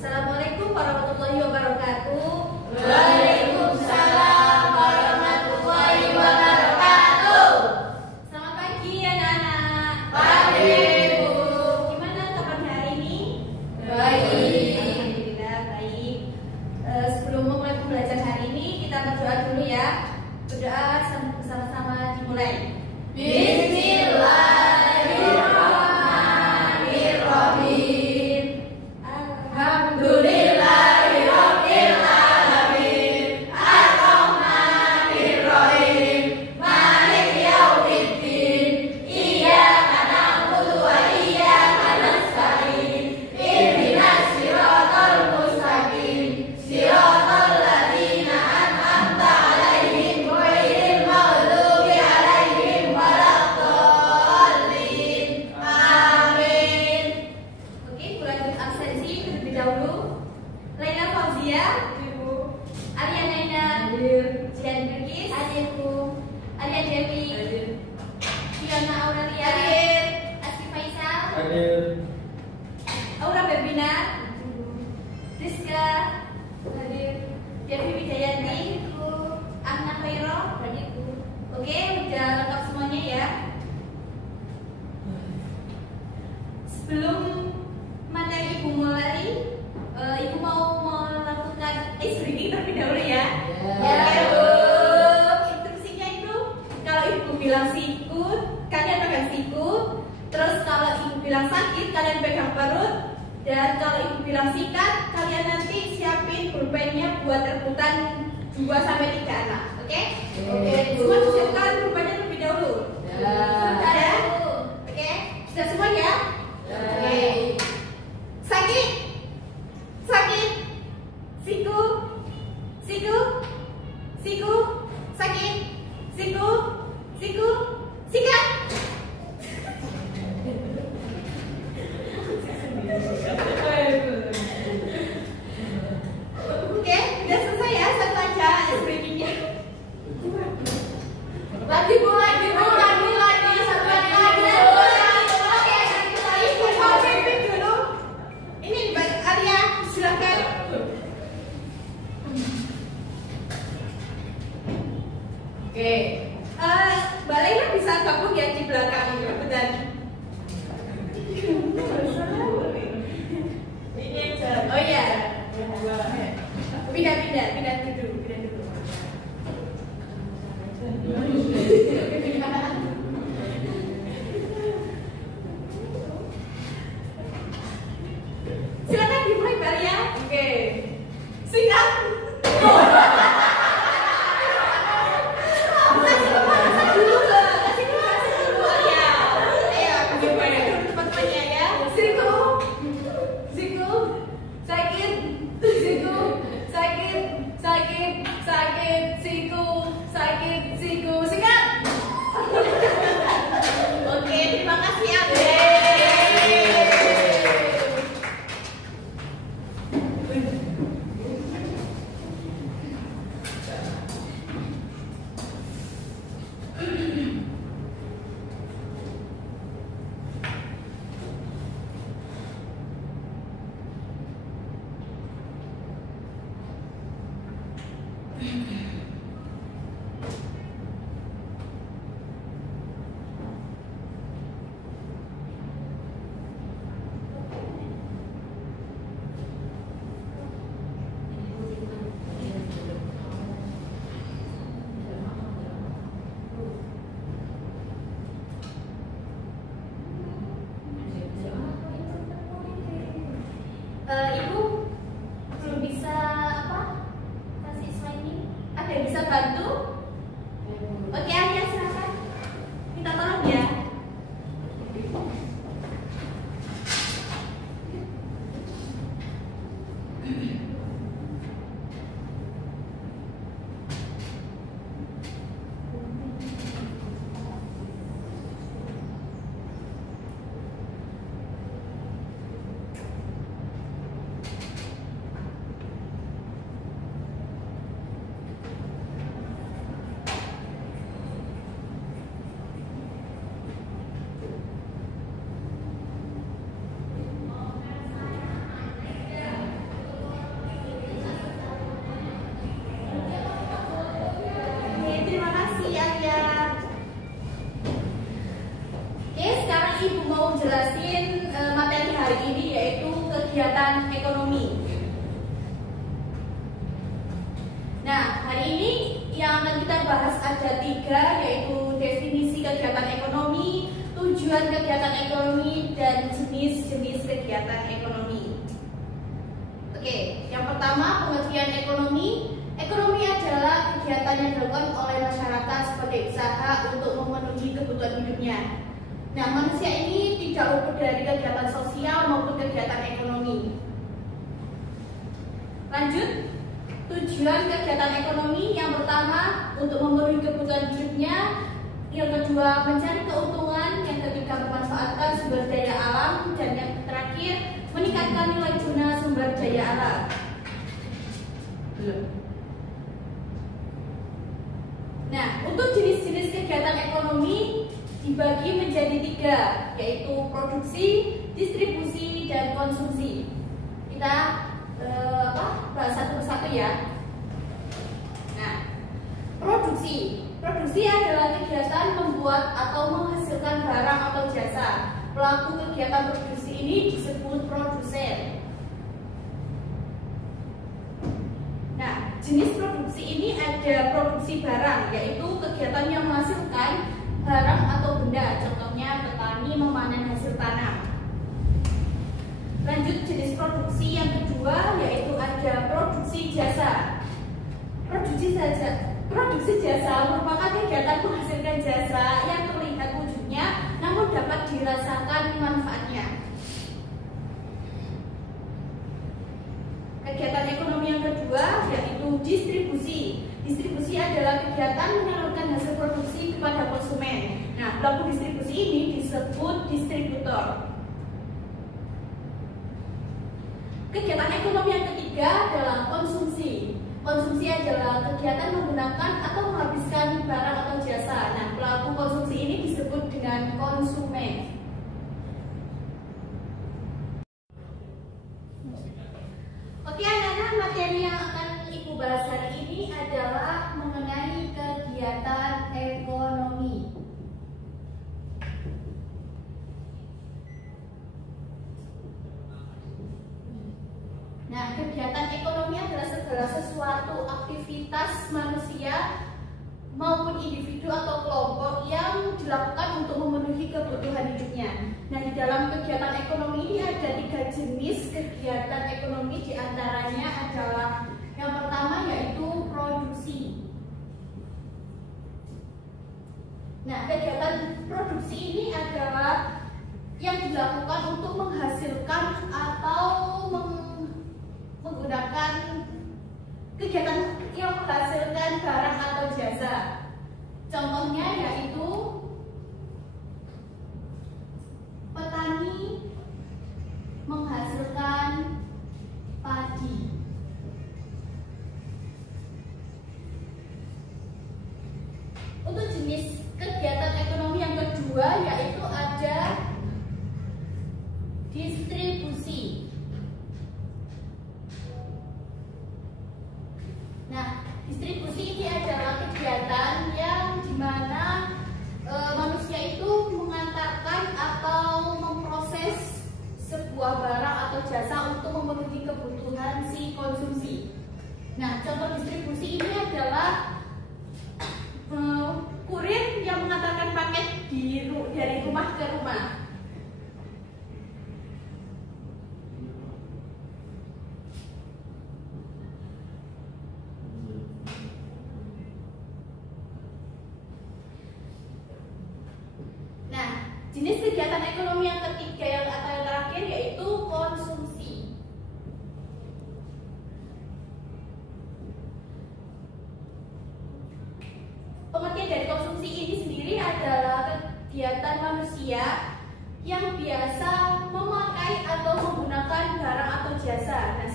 Assalamualaikum warahmatullahi wabarakatuh. Waalaikumsalam warahmatullahi wabarakatuh. Selamat pagi anak-anak. Pagi, Bu. Gimana kabarnya hari ini? Baik. Alhamdulillah baik. Sebelum memulai pembelajaran hari ini, kita berdoa dulu ya. Berdoa bersama-sama dimulai. Bismillahirrahmanirrahim. Alhamdulillahirabbil alamin. Arrahmanirrahim. Maliki yaumiddin. Iyyaka na'budu wa iyyaka nasta'in. Ihdinas siratal mustaqim. Siratal ladzina an'amta 'alaihim ghairil maghdubi 'alaihim waladdallin. Amin. Oke, lanjut absensi terlebih dahulu. Laila Fauzia, Ibu. Arya Naina, Jian Bilkis, Adikku. Arya Dewi, Fiona Aurelia, Aski Faisal, Aura Bebina, Rizka, Devi Wijayanti, Anna Khairo, adikku. Oke, udah lengkap semuanya ya. Sebelum materi Ibu mulai, Ibu mau melakukan screening terlebih dahulu ya. Ya, Bu. Instruksinya itu kalau Ibu bilang sikut, kalian pegang sikut. Terus kalau Ibu bilang sakit, kalian pegang perut. Dan kalau Ibu bilang sikat, kalian nanti siapin pulpennya buat rebutan 2-3 anak. Oke? Oke, Bu. Semua disiapkan pulpennya terlebih dahulu. Ya. Sudah ya? Oke? Sudah semua ya? Oke. Sakit, sakit, siku, siku, siku, sakit, siku, siku, sikat. Oke, udah selesai ya, satu aja screeningnya. Lagi, Bu, lagi, Bu, lagi, satu lagi, Bu. Oke, Ibu mau pimpin dulu. Ini Mbak Arya, silakan. Oke. Mbak Laila bisa gabung ya di belakang ini, benar. Oh iya, pindah dulu. Silakan dimulai Mbak Arya. Oke. Sikat. Kasih dulu Arya. Ayo, gimana dulu teman-temannya ya. Siku, siku, sakit, siku, sakit, sakit, sakit, siku, sakit, siku, sikat. Oke, terima kasih Ade. Ibu belum bisa kasih slide ini. Ada yang bisa bantu? Oke, Arya silakan. Minta tolong ya. Ibu mau jelasin materi hari ini yaitu kegiatan ekonomi. Nah, hari ini yang akan kita bahas ada 3, yaitu definisi kegiatan ekonomi, tujuan kegiatan ekonomi, dan jenis-jenis kegiatan ekonomi. Oke, yang pertama pengertian ekonomi. Ekonomi adalah kegiatan yang dilakukan oleh masyarakat sebagai usaha untuk memenuhi kebutuhan hidupnya. Nah, manusia ini tidak luput dari kegiatan sosial maupun kegiatan ekonomi. Lanjut, tujuan kegiatan ekonomi yang pertama untuk memenuhi kebutuhan hidupnya, yang kedua mencari keuntungan, yang ketiga memanfaatkan sumber daya alam, dan yang terakhir meningkatkan nilai guna sumber daya alam. Nah, untuk jenis-jenis kegiatan ekonomi dibagi menjadi 3, yaitu produksi, distribusi, dan konsumsi. Kita bahas satu persatu ya. Nah, produksi. Produksi adalah kegiatan membuat atau menghasilkan barang atau jasa. Pelaku kegiatan produksi ini disebut produsen. Nah, jenis produksi ini ada produksi barang, yaitu kegiatan yang menghasilkan barang atau benda. Contohnya petani memanen hasil tanam. Lanjut, jenis produksi yang kedua yaitu ada produksi jasa. Produksi jasa merupakan kegiatan menghasilkan jasa yang terlihat wujudnya namun dapat dirasakan manfaatnya. Kegiatan ekonomi yang kedua yaitu distribusi. Distribusi adalah kegiatan menyalurkan hasil produksi kepada konsumen. Nah, pelaku distribusi ini disebut distributor. Kegiatan ekonomi yang ketiga adalah konsumsi. Konsumsi adalah kegiatan menggunakan atau menghabiskan barang atau jasa. Nah, pelaku konsumsi ini disebut dengan konsumen. Oke anak-anak, materi yang akan Ibu bahas hari ini adalah mengenai kegiatan ekonomi. Nah, kegiatan ekonomi adalah segala sesuatu aktivitas manusia maupun individu atau kelompok yang dilakukan untuk memenuhi kebutuhan hidupnya. Nah, di dalam kegiatan ekonomi ini ada 3 jenis kegiatan ekonomi, diantaranya adalah yang pertama yaitu produksi. Nah, kegiatan produksi ini adalah yang dilakukan untuk menghasilkan atau menggunakan kegiatan yang menghasilkan barang atau jasa. Contohnya yaitu petani menghasilkan padi. Untuk jenis kegiatan ekonomi yang kedua yaitu ada distribusi. Nah, distribusi ini adalah kegiatan yang dimana manusia itu mengantarkan atau memproses sebuah barang atau jasa untuk memenuhi kebutuhan si konsumsi. Nah, contoh distribusi ini adalah kurir yang mengantarkan paket dari rumah ke rumah. Jenis kegiatan ekonomi yang ketiga atau yang terakhir yaitu konsumsi. Pengertian dari konsumsi ini sendiri adalah kegiatan manusia yang biasa memakai atau menggunakan barang atau jasa. Nah,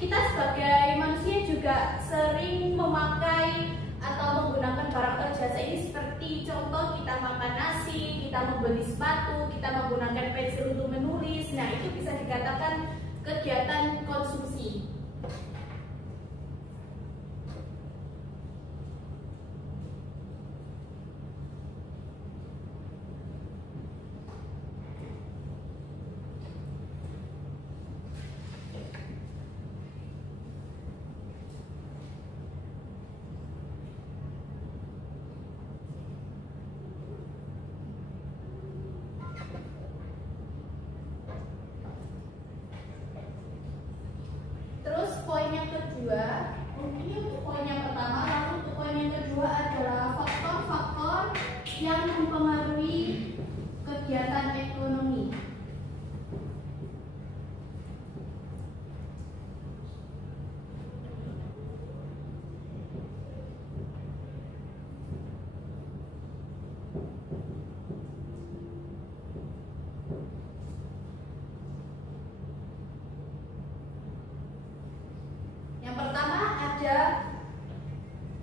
kita sebagai manusia juga sering memakai atau menggunakan barang atau jasa ini, seperti contoh kita makan nasi, kita membeli sepatu, kita menggunakan pensil untuk menulis. Nah, itu bisa dikatakan kegiatan konsumsi. yang mempengaruhi kegiatan ekonomi. Yang pertama ada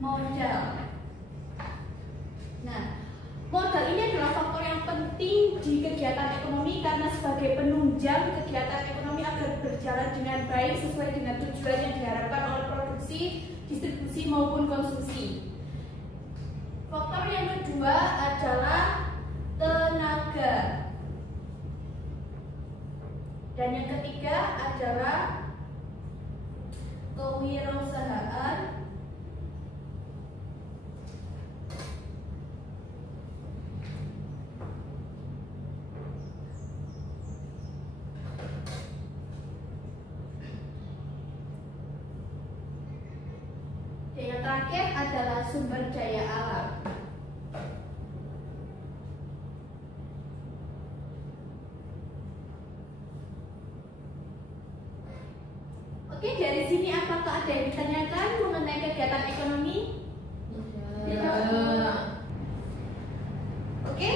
modal. Nah, modal ini adalah faktor yang penting di kegiatan ekonomi karena sebagai penunjang kegiatan ekonomi agar berjalan dengan baik sesuai dengan tujuan yang diharapkan oleh produksi, distribusi maupun konsumsi. Faktor yang kedua adalah tenaga. Dan yang ketiga adalah kewirausahaan dan yang terakhir adalah sumber daya alam. Oke, dari sini apakah ada yang ditanyakan mengenai kegiatan ekonomi? Tidak. Oke,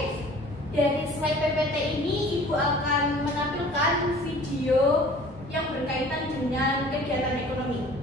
dari slide PPT ini Ibu akan menampilkan video yang berkaitan dengan kegiatan ekonomi.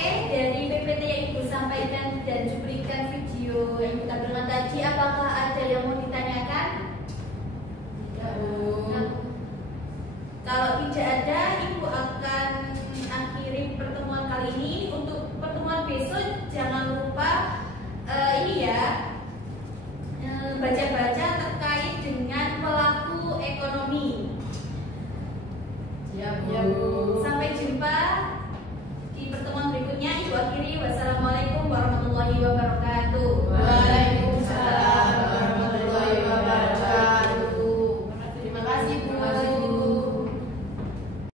Oke, dari PPT yang Ibu sampaikan dan cuplikan video yang kita berikan tadi, apakah